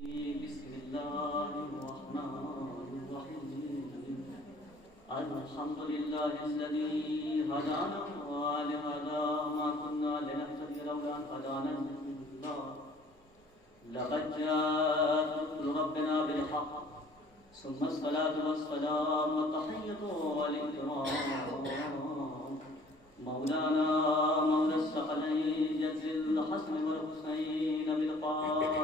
بسم الله الرحمن الرحيم الحمد لله الذي هدانا لهذا ما كنا لنهتدي لولا أن هدانا الله لقد جاءت رسل ربنا بالحق ثم الصلاة والسلام والتحية والإكرام مولانا مولى الثقلين جد الحسن والحسين بالقاسم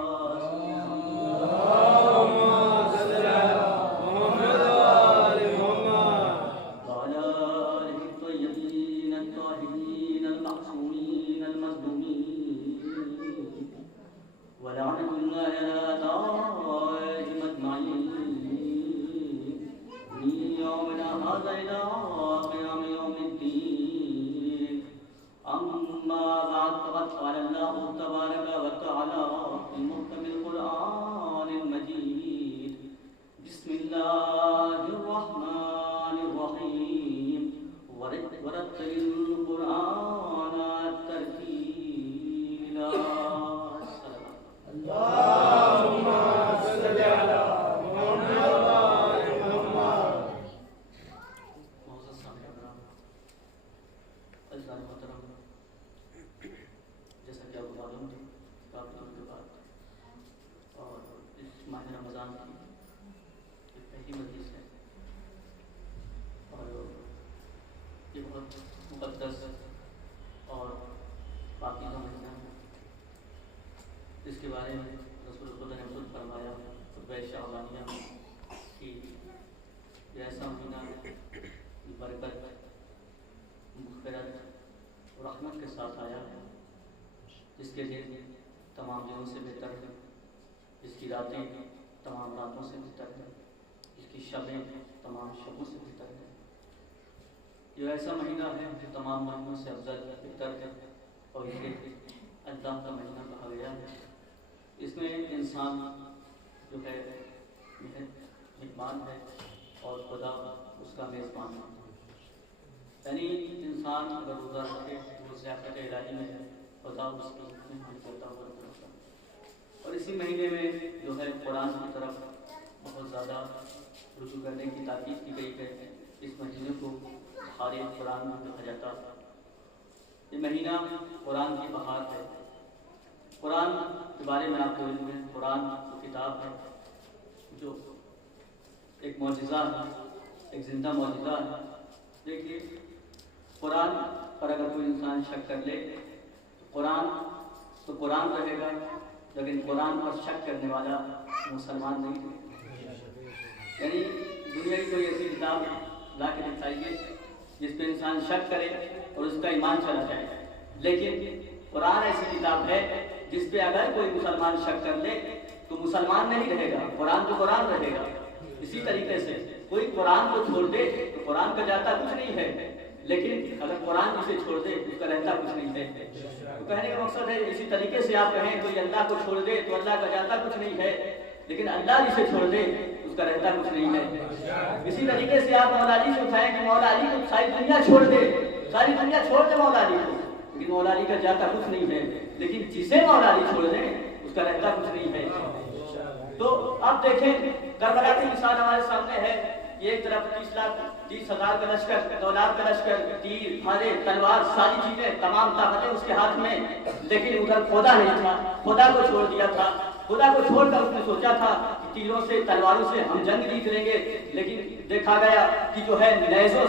ولعنة الله على أعدائهم أجمعين من يومنا هذا إلى قيام يوم الدين أما بعد فقد قال الله تبارك وتعالى في محكم القرآن المجيد بسم الله الرحمن الرحيم ورتل القرآن ترتيلا اللهم صل على محمد وآل محمد. معزز سامعین کرام، عزیزان محترم، جیسا کہ آپ کو معلوم تھی کافی دنوں کے بعد اور اس ماہ رمضان کی ایک پہلی مجلس ہے اور یہ بہت مقدس اور پاکیزہ مہینہ ہے جس کے بارے میں رسول خدا نے خود فرمایا خطبہ شعبانیہ میں کہ یہ ایسا مہینہ ہے برکت مغفرت اور رحمت کے ساتھ آیا ہے جس کے دن تمام دنوں سے بہتر ہے، جس کی راتیں تمام راتوں سے بہتر ہے، جس کی شبیں تمام شبوں سے بہتر ہے۔ یہ ایسا مہینہ ہے جو تمام مہینوں سے افضل بہتر ہے اور اسے اللہ کا مہینہ کہا گیا ہے۔ اس میں انسان جو ہے مہمان ہے اور خدا اس کا میزبان ہے، یعنی انسان اگر روزہ رکھے تو وہ ضیافت الہی میں ہے، خدا اس کی مہمان کرتا ہوا رہتا ہے۔ اور اسی مہینے میں جو ہے قرآن کی طرف بہت زیادہ رجوع کرنے کی تاکید کی گئی ہے۔ اس مہینے کو بہار قرآن میں کہا جاتا ہے۔ یہ مہینہ قرآن کی بہار ہے۔ قرآن کے بارے میں آپ کو علم ہے، قرآن وہ کتاب ہے جو ایک معجزہ ہے، ایک زندہ معجزہ ہے۔ دیکھیے قرآن پر اگر کوئی انسان شک کر لے تو قرآن رہے گا، لیکن قرآن پر شک کرنے والا مسلمان نہیں ہے۔ یعنی دنیا کی کوئی ایسی کتاب لا کے دکھائیے جس پہ انسان شک کرے اور اس کا ایمان چلا جائے، لیکن قرآن ایسی کتاب ہے جس پہ اگر کوئی مسلمان شک کر لے تو مسلمان نہیں رہے گا، قرآن تو قرآن رہے گا۔ اسی طریقے سے کوئی قرآن کو چھوڑ دے تو قرآن کا جاتا کچھ نہیں ہے، لیکن اگر قرآن اسے چھوڑ دے اس کا رہتا کچھ نہیں ہے۔ تو کہنے کا مقصد ہے اسی طریقے سے آپ کہیں کوئی اللہ کو چھوڑ دے تو اللہ کا جاتا کچھ نہیں ہے، لیکن اللہ جسے چھوڑ دے اس کا رہتا کچھ نہیں ہے۔ اسی طریقے سے آپ مولا علی کو اٹھائیں کہ مولا علی کو ساری دنیا چھوڑ دے، ساری دنیا چھوڑ دے مولا علی کو، لیکن مولا علی کا جاتا کچھ نہیں ہے، لیکن جسے مولا علی چھوڑ دیں اس کا رہتا کچھ نہیں ہے۔ تو اب دیکھیں کربلا کی مثال ہمارے سامنے ہے۔ یہ ایک طرف 30,000 کا لشکر، 2 لاکھ کا لشکر، تیر بھارے تلوار ساری چیزیں تمام طاقتیں اس کے ہاتھ میں، لیکن ادھر خدا نہیں تھا، خدا کو چھوڑ دیا تھا۔ خدا کو چھوڑ کر اس نے سوچا تھا کہ تیروں سے تلواروں سے ہم جنگ جیت لیں گے، لیکن دیکھا گیا کہ جو ہے نیزوں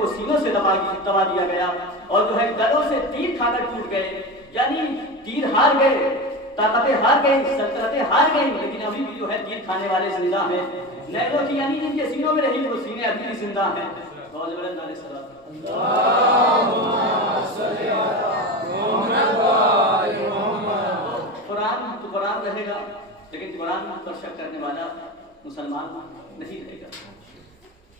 کو سینوں سے دبا دیا گیا اور جو ہے گلوں سے تیر کھا کر ٹوٹ گئے، یعنی تیر ہار گئے، طاقتیں ہار گئی، سلطنتیں ہار گئی، لیکن ابھی بھی جو ہے تیر کھانے والے زندہ ہیں۔ نیزوں کی یعنی جن کے سینوں میں رہی وہ سینے ابھی بھی زندہ ہیں۔ قرآن رہے گا، لیکن قرآن پر شک کرنے والا مسلمان نہیں رہے گا۔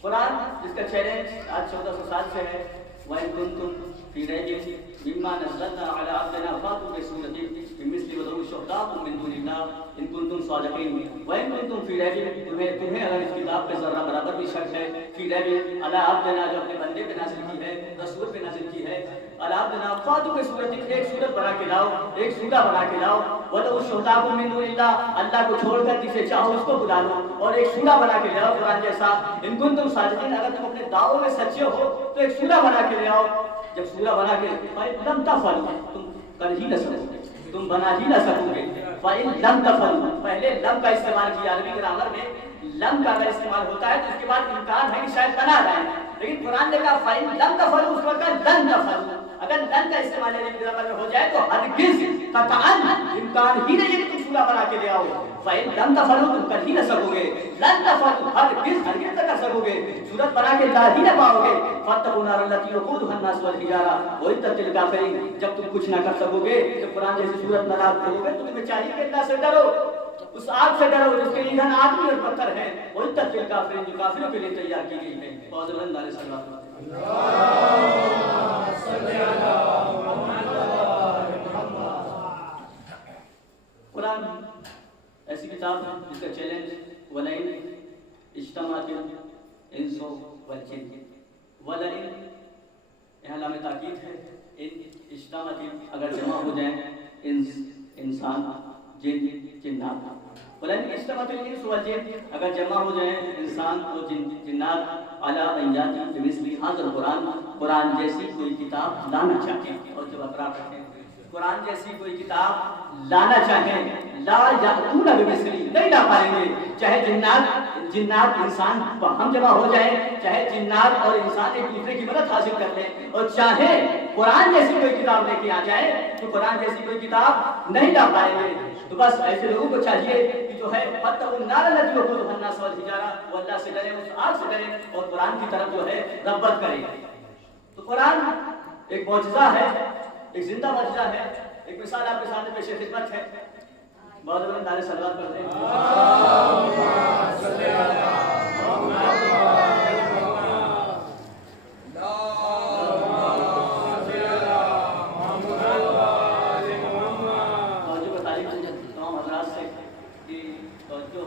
قرآن جس کا چیلنج آج 1400 سال سے ہے، وَإِن كُنتُمْ فِي رَيْبٍ مِّمَّا نَزَّلْنَا عَلَىٰ عَبْدِنَا فَأْتُوا بِسُورَةٍ بمثل وضعوا شهداءكم من دون الله ان كنتم صادقين وان كنتم في ريب تمہیں اگر اس کتاب پہ ذرہ برابر بھی شک ہے فی ریب علی عبدنا جو اپنے بندے پہ نازل کی ہے رسول پہ نازل کی ہے علی عبدنا فاتوا بسورۃ ایک سورت بنا کے لاؤ ایک سورہ بنا کے لاؤ وضعوا شهداءكم من دون الله اللہ کو چھوڑ کر جسے چاہو اس کو بلا لو اور ایک سورہ بنا کے لاؤ قرآن جیسا ان کنتم صادقین اگر تم اپنے دعووں میں سچے ہو تو ایک سورہ بنا کے لے آؤ جب سورہ بنا کے لم تفعلوا تم کر ہی نہ سکو گے تم بنا ہی نہ سکو گے فَإِن لَمْ تَفْعَلُوا پہلے لم کا استعمال کیا عربی گرامر میں لم کا اگر استعمال ہوتا ہے تو اس کے بعد امکان ہے کہ شاید بنا جائے لیکن قرآن نے کہا فَإِن لَمْ تَفْعَلُوا اس وقت لن تفعلوا اگر لن کا استعمال عربی گرامر میں ہو جائے تو ہرگز قطعاً امکان ہی نہیں ہے کہ تم سورہ بنا کے لے آؤ فَإِن لَمْ تَفْعَلُوا تم کر ہی نہ سکو گے لن تفعلوا ہرگز نہ کر سکو گے سورت بنا کے لا ہی نہ پاؤ گے فَاتَّقُوا نَارَ الَّتِي وَقُودُهَا النَّاسُ وَالْحِجَارَةُ وَأُعِدَّتْ لِلْكَافِرِينَ جب تم کچھ نہ کر سکو گے جب قرآن جیسی سورت نہ لاؤ گے تو تمہیں چاہیے کہ اللہ سے ڈرو اس آگ سے ڈرو جس کے ایندھن آدمی اور پتھر ہے وَأُعِدَّتْ لِلْكَافِرِينَ جو کافروں کے لیے تیار کی گئی ہے بہت بلند علیہ السلام قرآن ایسی کتاب ہے جس کا چیلنج وَلَئِنْ اجْتَمَعَتِ الْإِنسُ وَالْجِنُّ وَلَئِنْ یہاں لام تاکید ہے ان اجتماعت اگر جمع ہو جائیں انسان جن جنات وَلَئِنْ اجْتَمَعَتِ الْإِنسُ وَالْجِنُّ اگر جمع ہو جائیں انسان اور جنات عَلَىٰ أَن يَأْتُوا بِمِثْلِ هَٰذَا الْقُرْآنِ قرآن جیسی کوئی کتاب لانا چاہتے ہیں اور جب اقرار کرتے ہیں قرآن جیسی کوئی کتاب لانا چاہیں لا یأتون بمثلی نہیں لا پائیں گے چاہے جنات انسان ہم جمع ہو جائیں چاہے جنات اور انسان ایک دوسرے کی مدد حاصل کر لیں اور چاہے قرآن جیسی کوئی کتاب لے کے آ جائے تو قرآن جیسی کوئی کتاب نہیں لا پائیں گے تو بس ایسے لوگوں کو چاہیے کہ جو ہے فَاتَّقُوا النَّارَ الَّتِي وَقُودُهَا النَّاسُ وَالْحِجَارَةُ وہ اللہ سے ڈریں اس آگ سے ڈریں اور قرآن کی طرف جو ہے رغبت کریں تو قرآن ایک معجزہ ہے ایک زندہ معجزہ ہے ایک مثال آپ کے سامنے پیش خدمت ہے بہت بلند نعرے صلوات پڑھتے ہیں توجہ کا تعلیم تمام حضرات سے کہ توجہ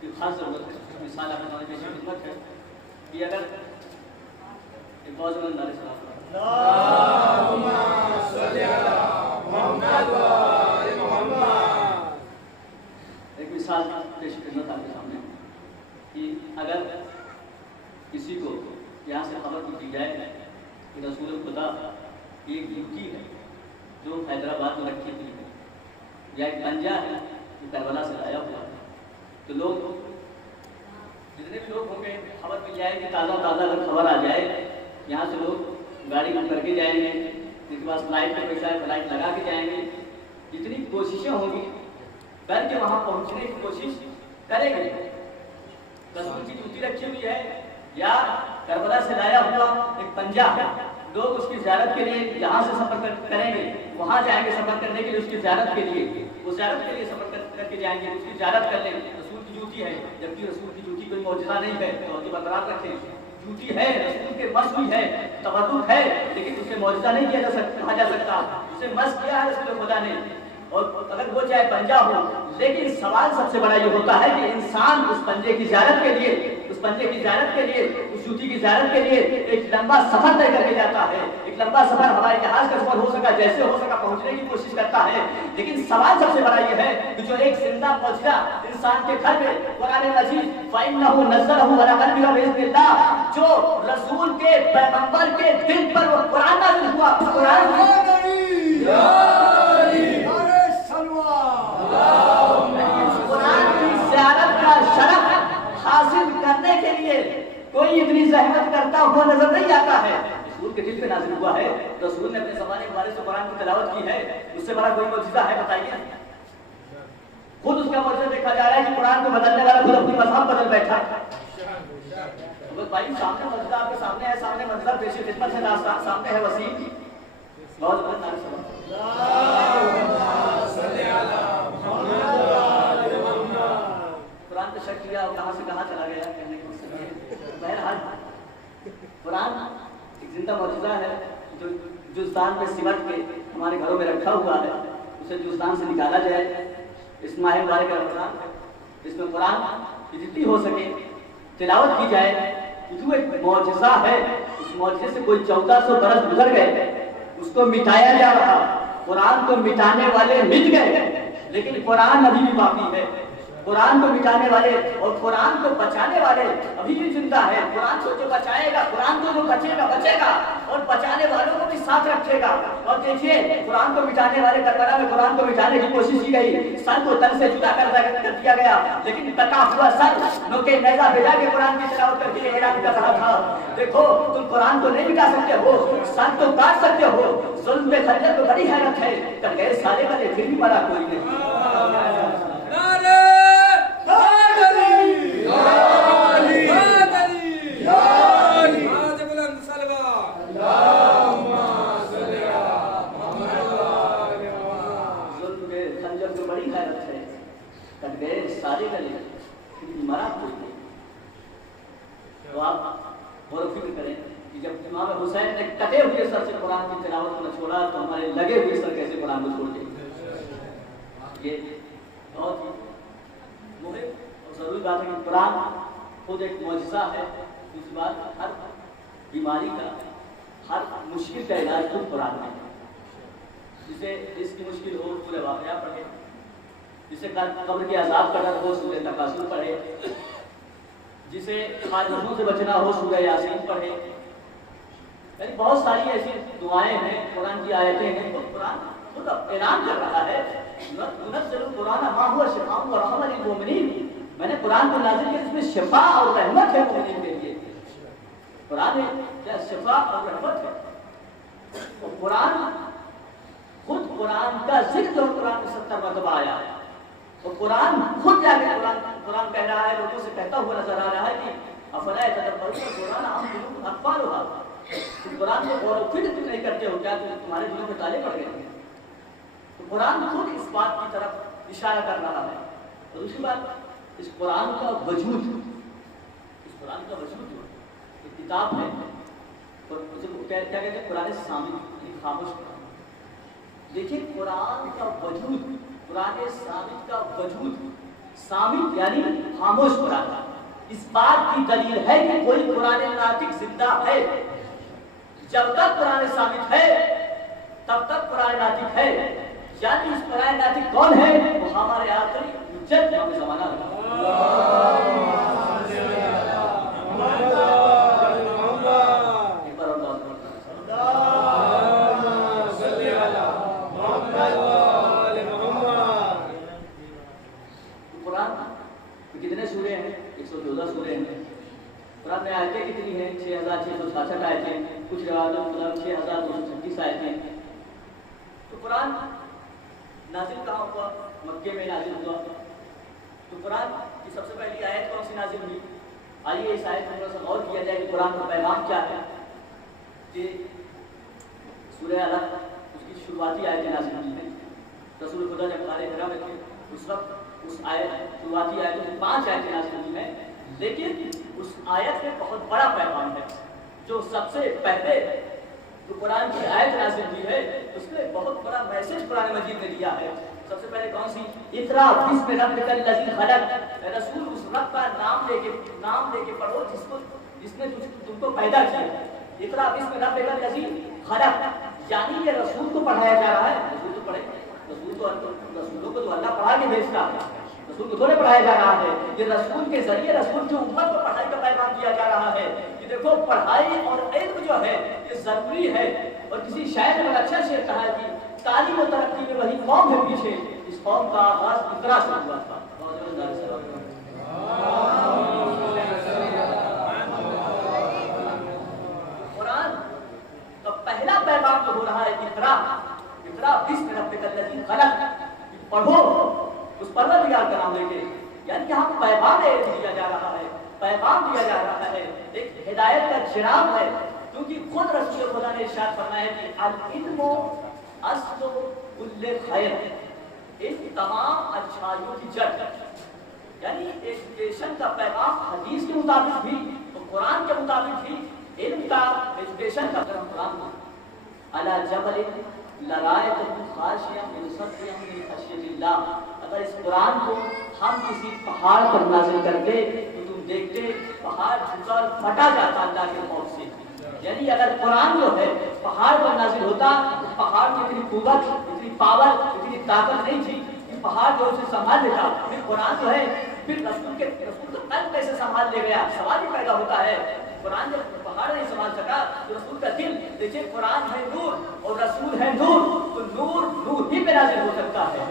کی خاص ضرورت ہے مثال آپ کے سامنے پیش خدمت ہے کہ اگر ایک بہت بلند نعرے صلوات پڑھتے ایک مثال پیش خدمت آپ کے سامنے کہ اگر کسی کو یہاں سے خبر دی جائے کہ رسول خدا ایک یوتی ہے جو حیدرآباد میں رکھی ہوئی ہے یا ایک پنجا ہے جو کربلا سے لایا ہوا ہے تو لوگ جتنے بھی لوگ ہوں گے خبر مل جائے کہ تازہ اگر خبر آ جائے یہاں سے لوگ گاڑی کر کے جائیں گے جس کے پاس فلائٹ کا پیسہ ہے فلائٹ لگا کے جائیں گے جتنی کوششیں ہوں گی کر کے وہاں پہنچنے کی کوشش کریں گے رسول کی جوتی رکھی ہوئی ہے یا کربلا سے لایا ہوا ایک پنجا ہے لوگ اس کی زیارت کے لیے یہاں سے سفر کریں گے وہاں جائیں گے سفر کرنے کے لیے اس کی زیارت کے لیے وہ زیارت کے لیے سفر کر کے جائیں گے اس کی زیارت کر لیں گے رسول کی جوتی ہے جبکہ رسول کی جوتی کوئی معجزہ نہیں ہے تو برقرار رکھیں جوتی ہے رسول کے مس ہوئی ہے تبرک ہے لیکن اسے معجزہ نہیں کہا جا سکتا اسے مس کیا ہے رسول خدا نے اور اگر وہ چاہے پنجا ہو لیکن سوال سب سے بڑا یہ ہوتا ہے کہ انسان اس پنجے کی زیارت کے لیے اس جوتی کی زیارت کے لیے ایک لمبا سفر طے کر کے جاتا ہے ایک لمبا سفر ہمارے جہاز کا سفر ہو سکا جیسے ہو سکا پہنچنے کی کوشش کرتا ہے لیکن سوال سب سے بڑا یہ ہے کہ جو ایک زندہ معجزہ انسان کے گھر میں قرآن مجید فَإِنَّهُ نَزَّلَهُ عَلَىٰ قَلْبِكَ بِإِذْنِ اللَّهِ جو رسول کے پیغمبر کے دل پر وہ قرآن نازل ہوا قرآن کی زیارت کا شرف حاصل کرنے کے لیے کوئی اتنی زحمت کرتا ہوا نظر نہیں آتا ہے رسول کے دل پہ نازل ہوا ہے رسول نے اپنے زمانے کے بارے سے قرآن کی تلاوت کی ہے اس سے بڑا کوئی معجزہ ہے بتائیے خود اس کا معجزہ دیکھا جا رہا ہے کہ قرآن کو بدلنے والا خود اپنی مذہب بدل بیٹھا بھائی سامنے معجزہ آپ کے سامنے ہے سامنے منظر پیش خدمت ہے داستان سامنے ہے وسیم بہت بہت قرآن پہ شک کیا اور کہاں سے کہاں چلا گیا کہنے کا مقصد یہ بہرحال قرآن ایک زندہ معجزہ ہے جو زبان میں سمٹ کے ہمارے گھروں میں رکھا ہوا ہے اسے جوزدان سے نکالا جائے. اس ماہ مبارک کا رمضان ہے، اس میں قرآن کی جتنی ہو سکے تلاوت کی جائے. جو ایک معجزہ ہے، اس معجزے سے کوئی 1400 برس گزر گئے، اس کو مٹایا جا رہا. قرآن کو مٹانے والے مٹ گئے، لیکن قرآن ابھی بھی باقی ہے. قرآن کو مٹانے والے اور قرآن کو بچانے والے ابھی بھی زندہ ہے. قرآن کو جو بچائے گا، قرآن کو جو بچے گا اور بچانے والوں کو بھی ساتھ رکھے گا. اور دیکھیے قرآن کو مٹانے والے کربلا میں قرآن کو مٹانے کی کوشش کی گئی، سر کو تن سے جدا کر دیا گیا، لیکن کٹا ہوا سر نوکے نیزہ بھیجا کے قرآن کی تلاوت کر کے اعلان کر رہا تھا. دیکھو تم قرآن کو نہیں مٹا سکتے ہو، سر تو کاٹ سکتے ہو. ظلم میں خنجر کو بڑی حیرت ہے، کر گئے سارے والے پھر بھی مرا کوئی نہیں. سارے گلے مرا کوئی نہیں. تو آپ غور و فکر کریں کہ جب امام حسین نے کٹے ہوئے سر سے قرآن کی تلاوت کو نہ چھوڑا تو ہمارے لگے ہوئے سر کیسے قرآن کو چھوڑ دیں. یہ بہت ہی مہم اور ضروری بات ہے کہ قرآن خود ایک معجزہ ہے. دوسری بات، ہر بیماری کا، ہر مشکل کا علاج خود قرآن ہے. جسے اس کی مشکل ہو سورہ واقعہ پڑھے، جسے قبر کے عذاب کا ڈر ہو سورہ تکاثر پڑھے، جسے خاطروں سے بچنا ہو سورہ یاسین پڑھے. یعنی بہت ساری ایسی دعائیں ہیں، قرآن کی آیتیں ہیں. تو قرآن خود اعلان کر رہا ہے ننزل القرآن ما هو شفاء ورحمۃ للمؤمنین. میں نے قرآن کو نازل کیا جس میں شفاء اور رحمت ہے مومنین کے لیے. قرآن کیا شفاء اور رحمت ہے. تو قرآن خود قرآن کا ذکر اور قرآن میں 70 مرتبہ آیا ہے. اور قرآن خود جا کے قرآن کہہ رہا ہے، لوگوں سے کہتا ہوا نظر آ رہا ہے کہ افلا یتدبرون القرآن ام قلوب اقفالها. تم قرآن کو غور و فکر کیوں نہیں کرتے ہو؟ کیا تمہارے دلوں میں تالے پڑ گئے ہیں؟ تو قرآن خود اس بات کی طرف اشارہ کر رہا ہے. اور دوسری بات، اس قرآن کا وجود جو ایک کتاب ہے، اور کیا کہتے ہیں قرآن صامت، یعنی خاموش قرآن. دیکھیے قرآن کا وجود، قرآن صامت کا وجود، صامت یعنی خاموش قرآن، اس بات کی دلیل ہے کہ کوئی قرآن ناطق زندہ ہے. جب تک قرآن صامت ہے تب تک قرآن ناطق ہے. یعنی اس قرآن ناطق کون ہے؟ وہ ہمارے آخری حجت امام زمانہ ہے. کتنے سورے ہیں؟ 114 سورے ہیں. قرآن میں آیتیں کتنی ہیں؟ 6666 آیتیں. کچھ روایتوں کے مطابق 6236 آیتیں. تو قرآن نازل کہاں ہوا؟ مکے میں نازل ہوا. تو قرآن کی سب سے پہلی آیت کون سی نازل ہوئی؟ آئیے اس آیت میں تھوڑا سا غور کیا جائے کہ قرآن کا پیغام کیا ہے. کہ سورہ علق اس کی شروعاتی آیتیں نازل ہوئی ہیں. رسول خدا جب غار حرا میں تھے اس وقت اس آیت شروعاتی آیتوں میں 5 آیتیں نازل ہوئی ہیں. لیکن اس آیت میں بہت بڑا پیغام ہے. جو سب سے پہلے جو قرآن کی آیت نازل ہوئی ہے اس میں بہت بڑا میسج قرآن مجید نے دیا ہے. سب سے پہلے کون سی؟ اقرا بسم ربک الذی خلق. رسول اس رب کا نام لے کے پڑھو جس نے تم کو پیدا کیا. اقرا بسم ربک الذی خلق، یعنی یہ رسول کو پڑھایا جا رہا ہے. رسول تو پڑھے، رسولوں کو تو اللہ پڑھا کے بھیجتا ہے، رسول کو تھوڑے پڑھایا جا رہا ہے. یہ رسول کے ذریعے رسول کی امت کو پڑھائی کا پیغام دیا جا رہا ہے کہ دیکھو پڑھائی اور علم جو ہے یہ ضروری ہے. اور کسی شاعر نے اچھا شعر کہا ہے کہ تعلیم و ترقی میں وہی قوم ہے پیچھے، اس قوم کا آغاز اقرا سے ہوا تھا. قرآن کا پہلا پیغام جو ہو رہا ہے اقرا بسم ربک الذی خلق، پڑھو اس پروردگار کا نام لے کے. یعنی یہاں پیغام دیا جا رہا ہے، پیغام دیا جا رہا ہے، ایک ہدایت کا چراغ ہے. کیونکہ خود رسول خدا نے ارشاد فرمایا ہے کہ العلم اصل کل خیر، ان تمام اچھائیوں کی جڑ. یعنی ایجوکیشن کا پیغام حدیث کے مطابق بھی اور قرآن کے مطابق بھی علم کا ایجوکیشن کا قرآن علی جبل لرائے تو خاشعا متصدعا من خشیۃ اللہ، اگر اس قرآن کو ہم کسی پہاڑ پر نازل کرتے تو تم دیکھتے پہاڑ جھکا اور پھٹا جاتا اللہ کے خوف سے۔ یعنی اگر قرآن جو ہے پہاڑ پر نازل ہوتا تو پہاڑ کی اتنی قوت، اتنی پاور، اتنی طاقت نہیں تھی کہ پہاڑ جو اسے سنبھال لیتا۔ پھر قرآن جو ہے پھر رسول کا قلب کیسے سنبھال لے گیا؟ سوال ہی پیدا ہوتا ہے، قرآن جب پہاڑ نہیں سنبھال سکا تو رسول کا دل، دیکھیے قرآن ہے نور اور رسول ہے نور، تو نور ہی پہ نازل ہو سکتا ہے۔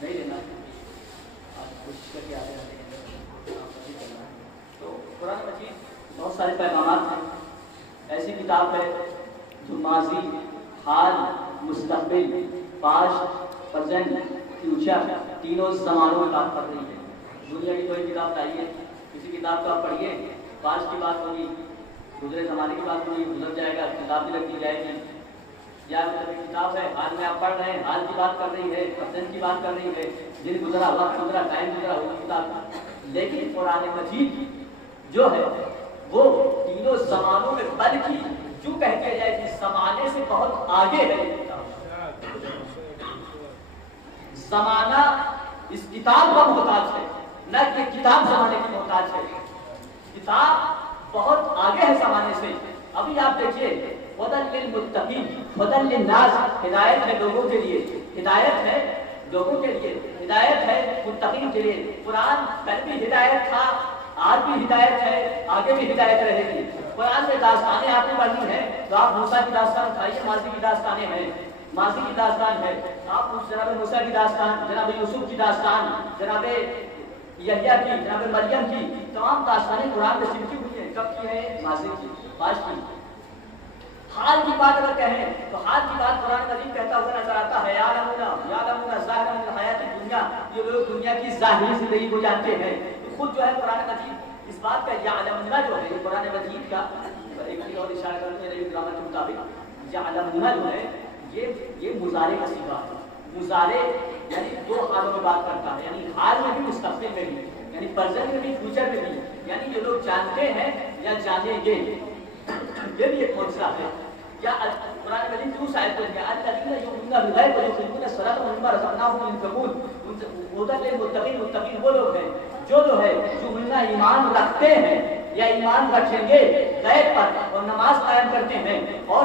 نہیں لینا آپ کوشش کر کے آتے رہتے ہیں، تو قرآن مجید بہت سارے پیغامات ہیں۔ ایسی کتاب ہے جو ماضی، حال، مستقبل، پاسٹ، پریزنٹ، فیوچر تینوں زمانوں میں بات کر رہی ہے۔ دنیا کی کوئی کتاب لائیے، کسی کتاب کو آپ پڑھیے، پاسٹ کی بات ہوگی، گزرے زمانے کی بات ہوگی، گزر جائے گا، کتاب بھی رکھ دی جائے گی۔ یا کتاب ہے حال میں آپ پڑھ رہے ہیں، حال کی بات کر رہی ہے، پریزنٹ کی بات کر رہی ہے، دن گزرا، وقت گزرا، ٹائم گزرا، ہوگی کتاب۔ لیکن قرآن مجید جو ہے وہ تینوں زمانوں میں، بلکہ جو کہہ دیا جائے کہ زمانے سے بہت آگے ہے۔ زمانہ اس کتاب کا محتاج ہے، نہ کہ کتاب زمانے کی محتاج ہے۔ کتاب بہت آگے ہے زمانے سے۔ ابھی آپ دیکھیے ہدی للمتقین، ہدی للناس، ہدایت ہے لوگوں کے لیے، ہدایت ہے لوگوں کے لیے، ہدایت ہے متقین کے لیے۔ قرآن کل بھی ہدایت تھا، آج بھی ہدایت ہے، آگے بھی ہدایت رہے گی۔ قرآن میں داستانیں آپ نے پڑھی ہیں تو آپ موسیٰ کی داستان اٹھائیے، ماضی کی داستانیں ہیں، ماضی کی داستان ہے۔ آپ جناب موسیٰ کی داستان، جناب یوسف کی داستان، جناب یحییٰ کی، جناب مریم کی، تمام داستانیں قرآن میں چمٹی ہوئی ہیں۔ کب کی ہیں؟ ماضی کی، پاسٹ کی۔ حال کی بات اگر کہیں تو حال کی بات قرآن مجید کہتا ہوا نظر آتا ہے، یعلمون ظاہرا من الحیات الدنیا، یہ لوگ دنیا کی ظاہری زندگی کو جانتے ہیں۔ خود جو ہے قرآن مجید اس بات کا یعلمون جو ہے، یہ قرآن مجید کا ایک چیز اور اشارہ کرتے ہیں نبی گرامر کے مطابق، یعلمون جو ہے یہ مضارع کا صیغہ ہے۔ مضارع یعنی دو حالوں میں بات کرتا ہے، یعنی حال میں بھی، مستقبل میں بھی، یعنی پریزنٹ میں بھی، فیوچر میں بھی، یعنی یہ لوگ جانتے ہیں یا جانیں گے، یہ بھی ایک معجزہ ہے۔ یا قرآن مجید کی اس آیت کو دیکھیں، الذین یؤمنون بالغیب ویقیمون الصلاۃ ومما رزقناہم ينفقون، ہدی للمتقین، متقین وہ لوگ ہیں جو ایمان رکھتے ہیں یا ایمان رکھیں گے غیب پر اور نماز قائم کرتے ہیں، اور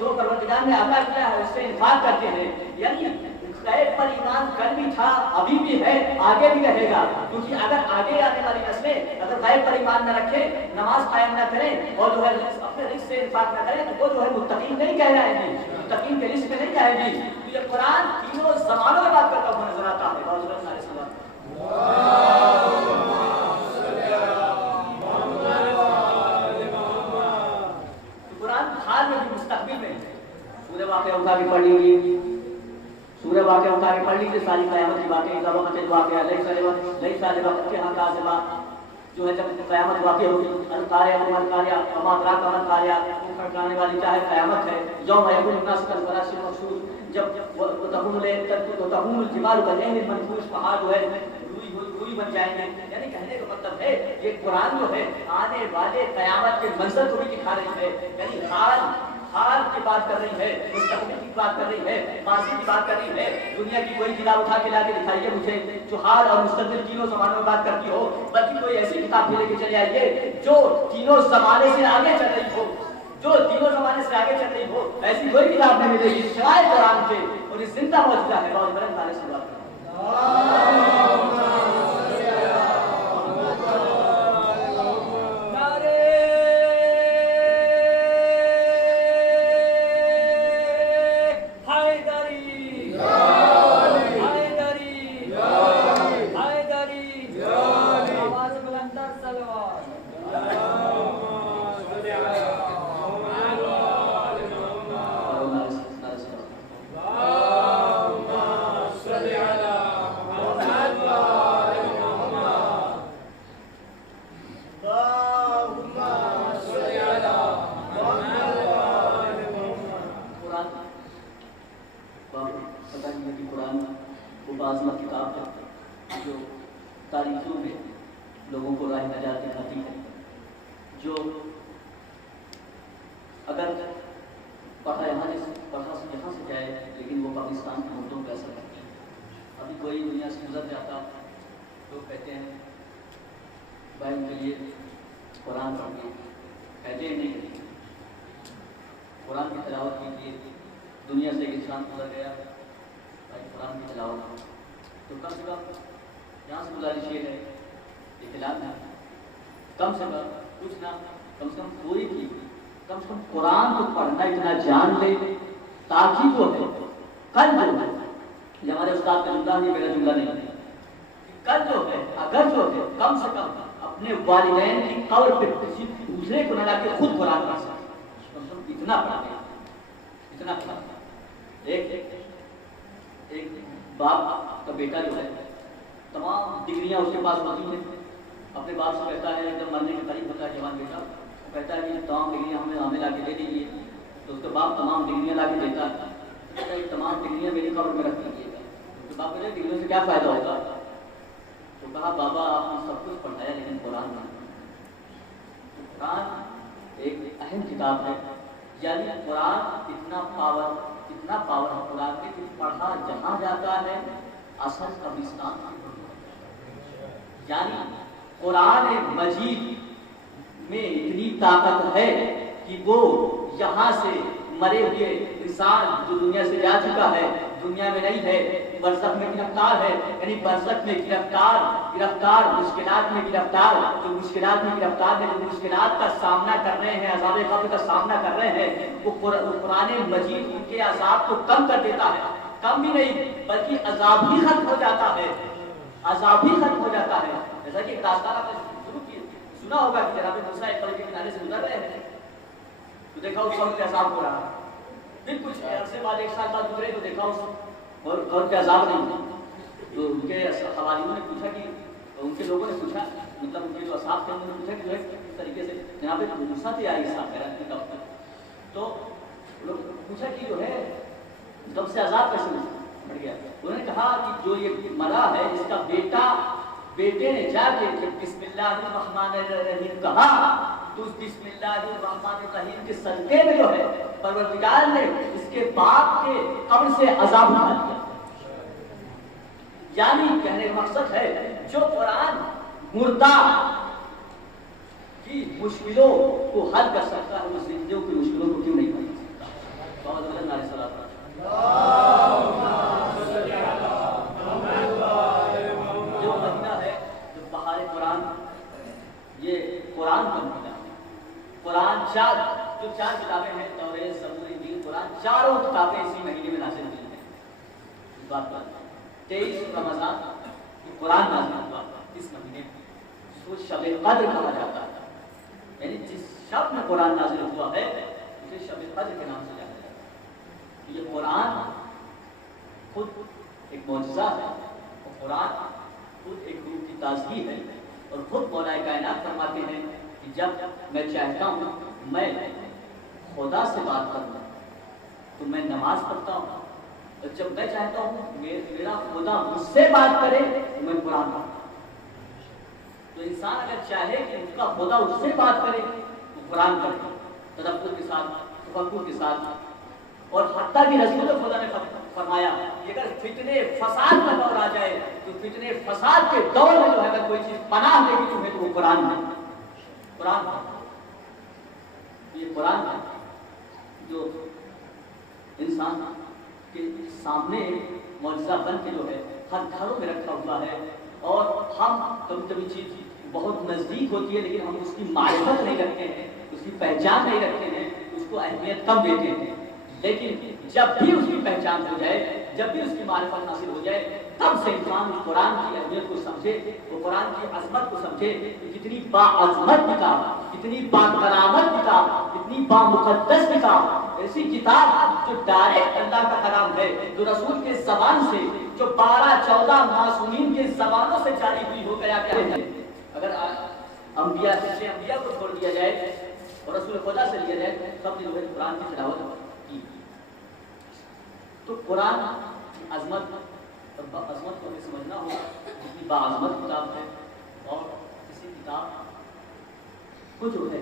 جو پروردگار نے عطا کیا ہے اس سے انفاق کرتے ہیں۔ یعنی غیب پر ایمان کل بھی تھا، ابھی بھی ہے، آگے بھی رہے گا، کیونکہ اگر آگے آنے والی نسلیں اگر غیب پر ایمان نہ رکھیں، نماز قائم نہ کریں اور جو ہے اپنے رزق سے انفاق نہ کریں تو وہ جو ہے متقین نہیں کہلائیں گی، متقین کے لسٹ میں نہیں جائے گی۔ تو یہ قرآن تینوں زمانوں میں بات کرتا ہوا نظر آتا ہے۔ قرآن حال میں بھی، مستقبل میں۔ سورہ واقعہ اٹھا کے پڑھ لیجیے، سورہ واقعہ اٹھا کے پڑھ لیجیے، ساری قیامت کی باتیں، اذا وقت الواقعہ لیس لوقتہا کاذبہ، جو ہے جب قیامت واقع ہوگی، القاریہ والقاریہ وما ادراک ما القاریہ، کھڑکانے والی چاہے قیامت ہے، یوم یکون الناس کالفراش المبثوث، جب تقوم الجبال كالعهن المنفوش، پہاڑ جو ہے روئی بن جائیں گے۔ یعنی کہنے کا مطلب ہے یہ قرآن جو ہے آنے والے قیامت کے منظر کو بھی دکھا رہی ہے، یعنی حال کی بات کر رہی ہے، مستقبل کی بات کر رہی ہے، ماضی کی بات کر رہی ہے۔ دنیا کی کوئی کتاب اٹھا کے لا کے دکھائیے مجھے جو حال اور مستقبل تینوں زمانوں میں بات کرتی ہو، بلکہ کوئی ایسی کتاب بھی لے کے چلے آئیے جو تینوں زمانے سے آگے چل رہی ہو، جو تینوں زمانے سے آگے چل رہی ہو، ایسی کوئی کتاب نہیں ملے گی سوائے قرآن کے، اور یہ زندہ معجزہ ہے۔ بہت بڑے تعریف سے بات کریں۔ اللهم صل على محمد اگر پڑھا یہاں سے جائے لیکن وہ پاکستان کے مردوں پہ اثر کرتی ہے. ابھی کوئی دنیا سے گزر جاتا لوگ کہتے ہیں بھائی ان کے لیے قرآن پڑھیے، کہتے ہیں نہیں قرآن کی تلاوت کیجیے. دنیا سے ایک انسان گزر گیا بھائی قرآن کی تلاوت، تو کم سے کم یہاں سے گزارش یہ ہے اطلاع نہ کم سے کم کچھ نہ کم سے کم پوری کی کم سے کم قرآن کو پڑھنا اتنا جان لے تاکہ جو ہے کل جو ہے یہ ہمارے استاد کا جملہ نہیں، میرا جملہ نہیں ہے، کل جو ہے اگر جو ہے کم سے کم اپنے والدین کی قبر پہ کسی دوسرے کو نہ لا کے خود قرآن پڑھ سکے، کم سے کم اتنا پڑھا اتنا پڑھا. ایک باپ کا بیٹا جو ہے تمام ڈگریاں اس کے پاس ہوتی ہیں، اپنے باپ سے کہتا ہے جب مرنے کے قریب ہوتا ہے جوان بیٹا، وہ کہتا ہے کہ تمام ڈگریاں ہمیں لا کے دے دیجیے. تو اس کے باپ تمام ڈگریاں لا کے دیتا ہے، کہتا ہے تمام ڈگریاں میری قبر میں رکھ دیجیے گا. تو باپ کہتا ہے ڈگریوں سے کیا فائدہ ہوگا؟ تو کہا بابا آپ نے سب کچھ پڑھایا لیکن قرآن نہیں. قرآن ایک اہم کتاب ہے، یعنی قرآن اتنا پاور ہے قرآن میں کہ پڑھا جہاں جاتا ہے اثر قبرستان کی. یعنی قرآن مجید میں اتنی طاقت ہے کہ وہ یہاں سے مرے ہوئے انسان جو دنیا سے جا چکا ہے دنیا میں نہیں ہے، برزخ میں گرفتار ہے، یعنی برزخ میں گرفتار مشکلات میں گرفتار، جو مشکلات میں گرفتار ہے، جو مشکلات کا سامنا کر رہے ہیں، عذاب قبر کا سامنا کر رہے ہیں، وہ قرآن مجید ان کے عذاب کو کم کر دیتا ہے. کم بھی نہیں بلکہ عذاب بھی ختم ہو جاتا ہے، عذاب بھی ختم ہو جاتا ہے. جیسا کہ داستان آپ نے سنا ہوگا کہ جناب موسیٰ ایک قبر کے کنارے سے گزر رہے ہیں تو دیکھا اس وقت عذاب ہو رہا ہے. پھر کچھ عرصے بعد ایک سال بعد گزرے تو دیکھا اس اور پہ عذاب نہیں. تو ان کے حوالیوں نے پوچھا کہ ان کے لوگوں نے پوچھا، مطلب ان کے جو اصحاب تھے انہوں نے پوچھا کہ جو ہے کس طریقے سے یہاں پہ موسیٰ تھے آئی صاحب حیرت کا. تو لوگ پوچھا کہ جو ہے تب سے عذاب کیسے بڑھ گیا. انہوں نے کہا کہ جو یہ مرا ہے اس کا بیٹے نے جا کے بسم اللہ الرحمن الرحیم کہا تو اس بسم اللہ الرحمن الرحیم کے صدقے میں جو ہے پروردگار نے اس کے باپ کے قبر سے عذاب اٹھا دیا. یعنی کہنے کا مقصد ہے جو قرآن مردہ کی مشکلوں کو حل کر سکتا ہے وہ زندوں کی مشکلوں کو کیوں نہیں حل کر سکتا. بہت زیادہ نعرے صلاۃ. جو مدینہ ہے جو بہار قرآن یہ قرآن کا مدینہ ہے. قرآن چار کتابیں ہیں توریت زبور انجیل قرآن چاروں کتابیں اسی مہینے میں نازل ہوئی ہیں. اس بات پر 23 رمضان قرآن نازل ہوا اس مہینے میں، اس کو شب قدر کہا جاتا ہے. یعنی جس شب میں قرآن نازل ہوا ہے اسے شب قدر کے نام سے جانا جاتا ہے. یہ قرآن خود ایک معجزہ ہے اور قرآن خود ایک روح کی تازگی ہے. اور خود مولا کائنات فرماتے ہیں کہ جب میں چاہتا ہوں میں خدا سے بات کروں تو میں نماز پڑھتا ہوں، اور جب میں چاہتا ہوں میرا خدا مجھ سے بات کرے تو میں قرآن پڑھتا ہوں. تو انسان اگر چاہے کہ اس کا خدا اس سے بات کرے تو قرآن پڑھے تدبر کے ساتھ تفکر کے ساتھ. اور حتیٰ کہ رسول خدا نے فرمایا کہ اگر فتنے فساد کا دور آ جائے تو فتنے فساد کے دور میں جو ہے اگر کوئی چیز پناہ دے گی تمہیں تو وہ قرآن ہے. قرآن یہ قرآن ہے جو انسان کے سامنے معجزہ بن کے جو ہے ہر گھروں میں رکھا ہوا ہے. اور ہم کبھی چیز بہت نزدیک ہوتی ہے لیکن ہم اس کی معرفت نہیں رکھتے ہیں، اس کی پہچان نہیں رکھتے ہیں، اس کو اہمیت کم دیتے ہیں. لیکن جب بھی اس کی پہچان ہو جائے، جب بھی اس کی معرفت حاصل ہو جائے تب سے انسان اس قرآن کی اہمیت کو سمجھے، وہ قرآن کی عظمت کو سمجھے کہ کتنی باعظمت کتاب، کتنی باکرامت کتاب، کتنی بامقدس کتاب، ایسی کتاب جو ڈائریکٹ اللہ کا کلام ہے، جو رسول کے زبان سے، جو 12-14 معصومین کے زبانوں سے جاری ہوئی ہو گیا ہے. اگر انبیاء کو چھوڑ دیا جائے اور رسول خدا سے لیا جائے سب نے جو ہے قرآن کی تلاوت کی. تو قرآن کی عظمت کو ہمیں سمجھنا ہوگا جتنی باعظمت کتاب ہے. اور کسی کتاب کو جو ہے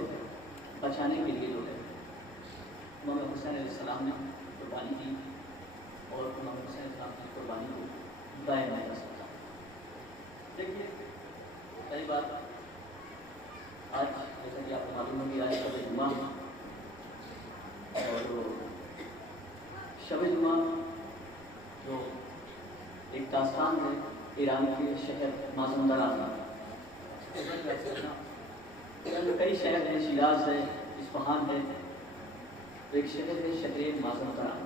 بچانے کے لیے جو ہے امام حسین علیہ السلام نے قربانی دی اور امام حسین علیہ السلام کی قربانی کو ضائع نہیں کر سکتا. دیکھیے پہلی بات، آج جیسا کہ آپ کو معلوم ہوگی آج شب جمعہ، اور شب جمعہ جو ایک داستان ہے ایران کے شہر مازندران کا. کئی شہر ہیں، شیراز ہے، اصفہان ہے، ایک شہر ہے شہر مازندران.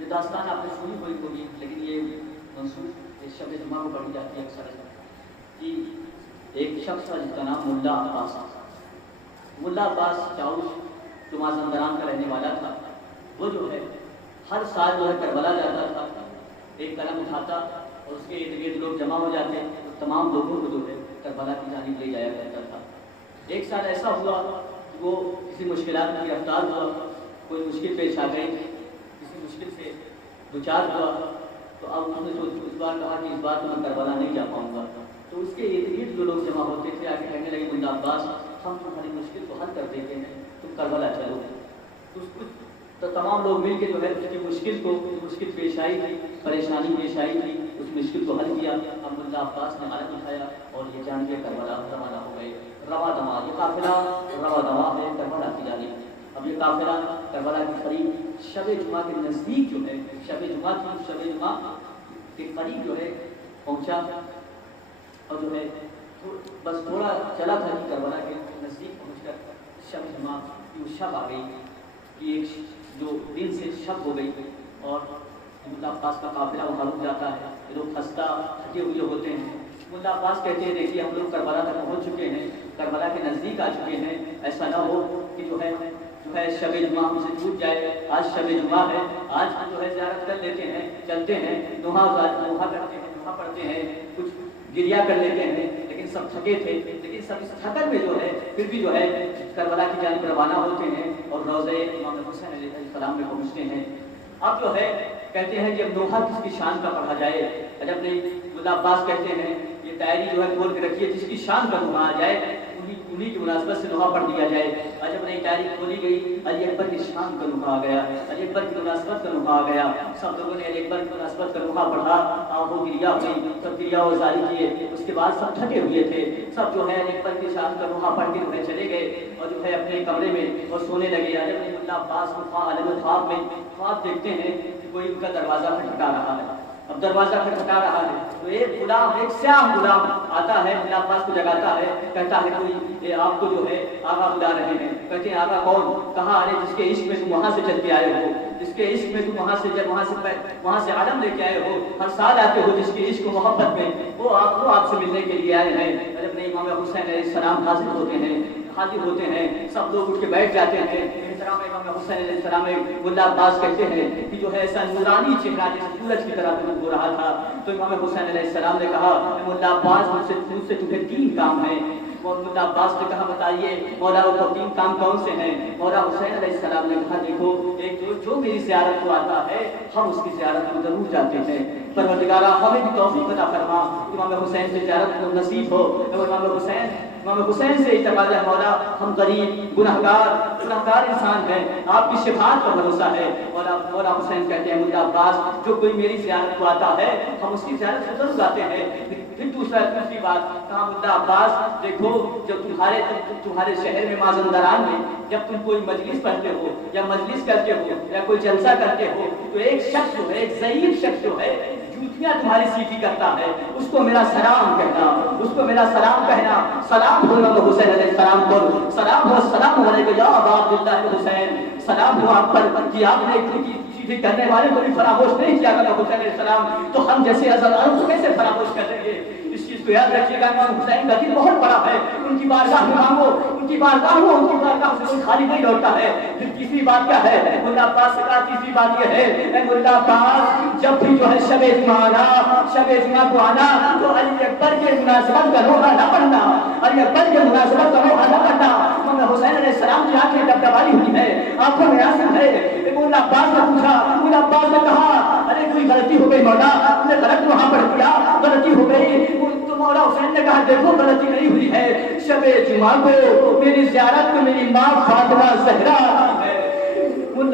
یہ داستان آپ نے سنی ہوئی ہوگی، لیکن یہ منسوخ شب جمعہ کو پڑھی جاتی ہے اکثر کہ ایک شخص تھا جس کا نام ملا عباس تھا. ملا عباس چاؤش جو مازندران کا رہنے والا تھا، وہ جو ہے ہر سال جو ہے کربلا جاتا تھا، ایک قلم اٹھاتا اور اس کے ارد گرد لوگ جمع ہو جاتے اور تمام لوگوں کو جو ہے کربلا کی جانب لے جایا کرتا تھا. ایک سال ایسا ہوا کہ وہ کسی مشکلات میں گرفتار ہوا، کوئی مشکل پیش آ گئی، کسی مشکل سے دوچار ہوا، تو اب اس نے اس بار کہا کہ اس بار تو میں کربلا نہیں جا پاؤں گا. تو اس کے ارد گرد جو لوگ جمع ہوتے تھے آگے کہنے لگے ملا عباس ہم تمہاری مشکل کو حل کر دیتے ہیں، تم کربلا چلو. تو تمام لوگ مل کے جو ہے اس کی مشکل پیش آئی تھی، پریشانی پیش آئی تھی، اس مشکل کو حل کیا. اب ملا عباس نے علم اٹھایا اور یہ جان کے کربلا روانہ ہو گئے. رواں دما یہ قافلہ رواں دما ہے کربلا کی جانب. اب یہ قافلہ کربلا کے قریب شب جمعہ کے نزدیک جو ہے شب جمعہ کے قریب جو ہے پہنچا، اور جو ہے بس تھوڑا چلا تھا کہ کربلا کے نزدیک پہنچ کر شب جمعہ کی وہ شب آ گئی کہ ایک جو دن سے شب ہو گئی اور ملا عباس کا قافلہ وہاں رک جاتا ہے. لوگ خستہ تھکے ہوئے ہوتے ہیں. ملا عباس کہتے ہیں دیکھیے ہم لوگ کربلا تک پہنچ چکے ہیں، کربلا کے نزدیک آ چکے ہیں، ایسا نہ ہو کہ جو ہے شب جمعہ ہم سے چھوٹ جائے. آج شب جمعہ ہے، آج ہم جو ہے زیارت کر لیتے ہیں، چلتے ہیں، نوحہ کرتے ہیں، نوحہ پڑھتے ہیں، کچھ گریا کر لیتے ہیں. لیکن سب تھکے تھے، لیکن سب اس تھکن میں جو ہے پھر بھی جو ہے کربلا کی جانب روانہ ہوتے ہیں اور روضہ امام حسین علیہ السلام میں پہنچتے ہیں. اب جو ہے کہتے ہیں کہ اب نوحہ کس کی شان کا پڑھا جائے. جب نہیں ملا عباس کہتے ہیں یہ ڈائری جو ہے کھول کے رکھیے، جس کی شان کا نوحہ آ جائے انہی کی مناسبت سے نوحہ پڑھ دیا جائے. اور جب نہیں ڈائری کھولی گئی، علی اکبر کی شان کا نوحہ آ گیا، علی اکبر کی مناسبت کا نوحہ آ گیا. سب لوگوں نے علی اکبر کی مناسبت کا نوحہ پڑھا، آنکھوں گریا ہوئی، سب گریا و زاری کیے. اس کے بعد سب تھکے ہوئے تھے، سب جو ہے علی اکبر کی شان کا نوحہ پڑھ کے جو ہے چلے گئے اور جو ہے اپنے کمرے میں اور سونے لگے. جب نہیں ملا عباس کو عالم خواب میں خواب دیکھتے ہیں کہ کوئی ان کا دروازہ کھٹکھٹا رہا ہے. اب دروازہ کھٹکھٹا رہا ہے تو ایک غلام، ایک سیاہ غلام آتا ہے، ملا عباس کو جگاتا ہے، کہتا ہے کوئی آپ کو جو ہے آقا بلا رہے ہیں. کہتے ہیں آقا کون؟ کہا ارے جس کے عشق میں تم وہاں سے چل کے آئے ہو، جس کے عشق میں تم وہاں سے عالم لے کے آئے ہو، ہر سال آتے ہو، جس کے عشق و محبت میں وہ آپ سے ملنے کے لیے آئے ہیں. جب نہیں امام حسین علیہ السلام حاضر ہوتے ہیں، سب لوگ اٹھ کے بیٹھ جاتے ہیں. احترام امام حسین علیہ السلام ملا عباس کہتے ہیں کہ جو ہے ایسا نورانی چہرہ جیسے سورج کی طرح غروب ہو رہا تھا. تو امام حسین علیہ السلام نے کہا ملا عباس مجھ سے تمہیں 3 کام ہیں. اور ملا عباس نے کہا بتائیے مولا وہ 3 کام کون سے ہیں؟ مولا حسین علیہ السلام نے کہا دیکھو ایک جو میری زیارت کو آتا ہے ہم اس کی زیارت کو ضرور جاتے ہیں. پروردگارہ ہمیں بھی توفیق عطا فرما امام حسین سے زیارت کو نصیب ہو. امام حسین سے اعتماد ہے مولا ہم غریب گناہگار انسان ہیں، آپ کی شفاعت پر بھروسہ ہے. مولا حسین کہتے ہیں ملا عباس جو کوئی میری زیارت کو آتا ہے ہم اس کی زیارت کو ضرور جاتے ہیں. پھر دوسری بات کہا ملا عباس دیکھو جب تمہارے شہر میں مازندران میں جب تم کوئی مجلس پڑھتے ہو یا مجلس کرتے ہو یا کوئی جلسہ کرتے ہو تو ایک شخص جو ہے، ایک ضعیف شخص جو ہے جوتیاں تمہاری سیدھی کرتا ہے، اس کو میرا سلام کہنا. سلام ہو امام حسین علیہ السلام پر، سلام علیکم یا ابا عبداللہ حسین، سلام ہو آپ پر کہ آپ نے سیدھی کرنے والے کو بھی فراموش نہیں کیا امام حسین علیہ السلام. تو ہم جیسے عزاداروں کو کیسے فراموش کر دیں گے؟ اس چیز کو یاد رکھیے گا امام حسین کا دل بہت بڑا ہے. ان کی بارگاہ میں مانگو، ان کی بارگاہ سے کوئی خالی نہیں لوٹتا ہے. پھر تیسری بات کیا ہے؟ ملا عباس سے کہا تیسری بات یہ ہے اے ملا عباس جب بھی جو ہے شب جمعہ کو آنا تو علی اکبر کے مناسبت کا نوحہ نہ پڑھنا، علی اکبر کے مناسبت کا نوحہ نہ پڑھنا. امام حسین علیہ السلام کی آنکھیں ڈبڈبائی ہوئی ہے، آنکھوں میں آنسو ہے. ملا عباس نے پوچھا، ملا عباس نے کہا ارے کوئی غلطی ہو گئی مولا، ہم نے غلط وہاں پڑھ دیا، غلطی ہو گئی. تو مولا حسین نے کہا دیکھو غلطی نہیں ہوئی ہے، شب جمعہ کو میری زیارت کو میری ماں فاطمہ زہرا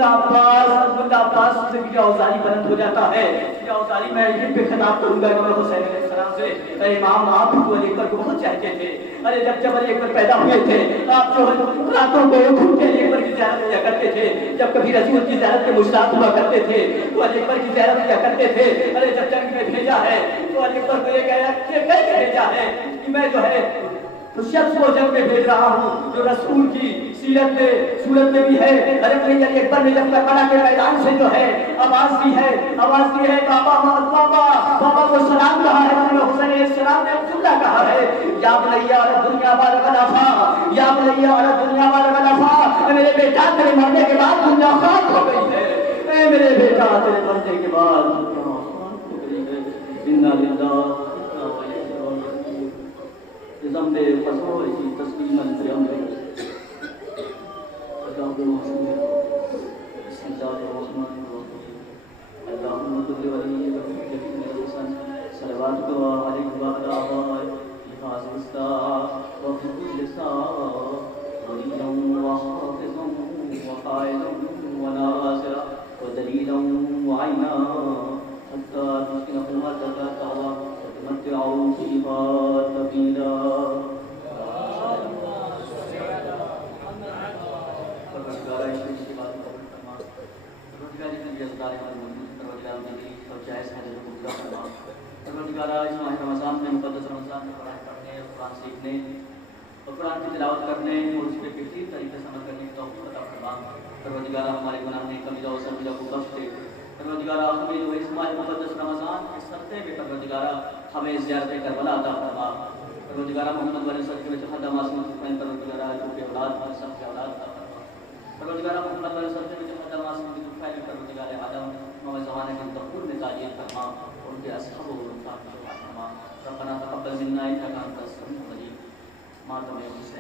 عباس سے بھی اوزاری بلند ہو جاتا ہے. یا اوزاری میں یہ پہ خطاب کروں گا امام حسین علیہ السلام سے. اے امام آپ تو علی اکبر کو بہت چاہتے تھے. ارے جب علی اکبر پیدا ہوئے تھے آپ جو راتوں کو گھوم کے علی اکبر کی زیارت کیا کرتے تھے. جب کبھی رسول کی زیارت کے مشتاق ہوا کرتے تھے تو علی اکبر کی زیارت کیا کرتے تھے. ارے جب جنگ میں بھیجا ہے تو علی اکبر کو یہ کہہ کے بھیجا ہے کہ میں جو ہے تو شخص کو جنگ میں بھیج رہا ہوں جو رسول کی سیرت میں صورت میں بھی ہے. ارے بھائی علی اکبر نے جب کربلا کے میدان سے جو ہے آواز دی ہے بابا بابا کو سلام کہا ہے. حسین علیہ السلام نے جملہ کہا ہے یا بنیا دنیا والے غلافا یا بنیا دنیا والے غلافا. میرے بیٹا تیرے مرنے کے بعد دنیا خاک ہو گئی ہے. اے میرے بیٹا تیرے مرنے کے بعد دنیا خاک ہو گئی ہے. انا للہ زمبے فضول کی تسلیم الفرم اللہ بسم اللہ الرحمن الرحیم. اللهم صل وسلم الحسن صلوات علیہ وعلى آبائه حفاظ الساعة وفي كل ساعة وليا وحافظا وقائدا وناصرا ودليلا وعينا حتى تسكنه أرضك طوعا وتمتعوا فيها طويلا. اس ماہ رمضان میں مقدس رمضان میں قرآن پڑھنے اور قرآن سیکھنے اور قرآن کی تلاوت کرنے اور اس پہ بہترین طریقے سے عمل کرنے کی توفیق عطا فرما. پروردگار ہمارے گناہ میں کمی و سرگزہ کو بخش دے. پروردگار ہمیں جو اس ماہ مقدس رمضان کے صدقے میں پروردگار ہمیں زیارت کربلا عطا فرما. پروردگار محمد علیہ وسلم کے خدا معصوم سے پروردگار جو کہ اولاد ہمارے سب کے اولاد عطا فرما. پروردگار محمد علیہ وسلم کے خدا معصوم کی دعائیں پروردگار عالم ہمیں زمانے کے دخول میں تعجیل فرما اور ان کے اصحاب و رفاق فرما. ربنا تقبل منا انك انت السميع العليم. ماتم حسین.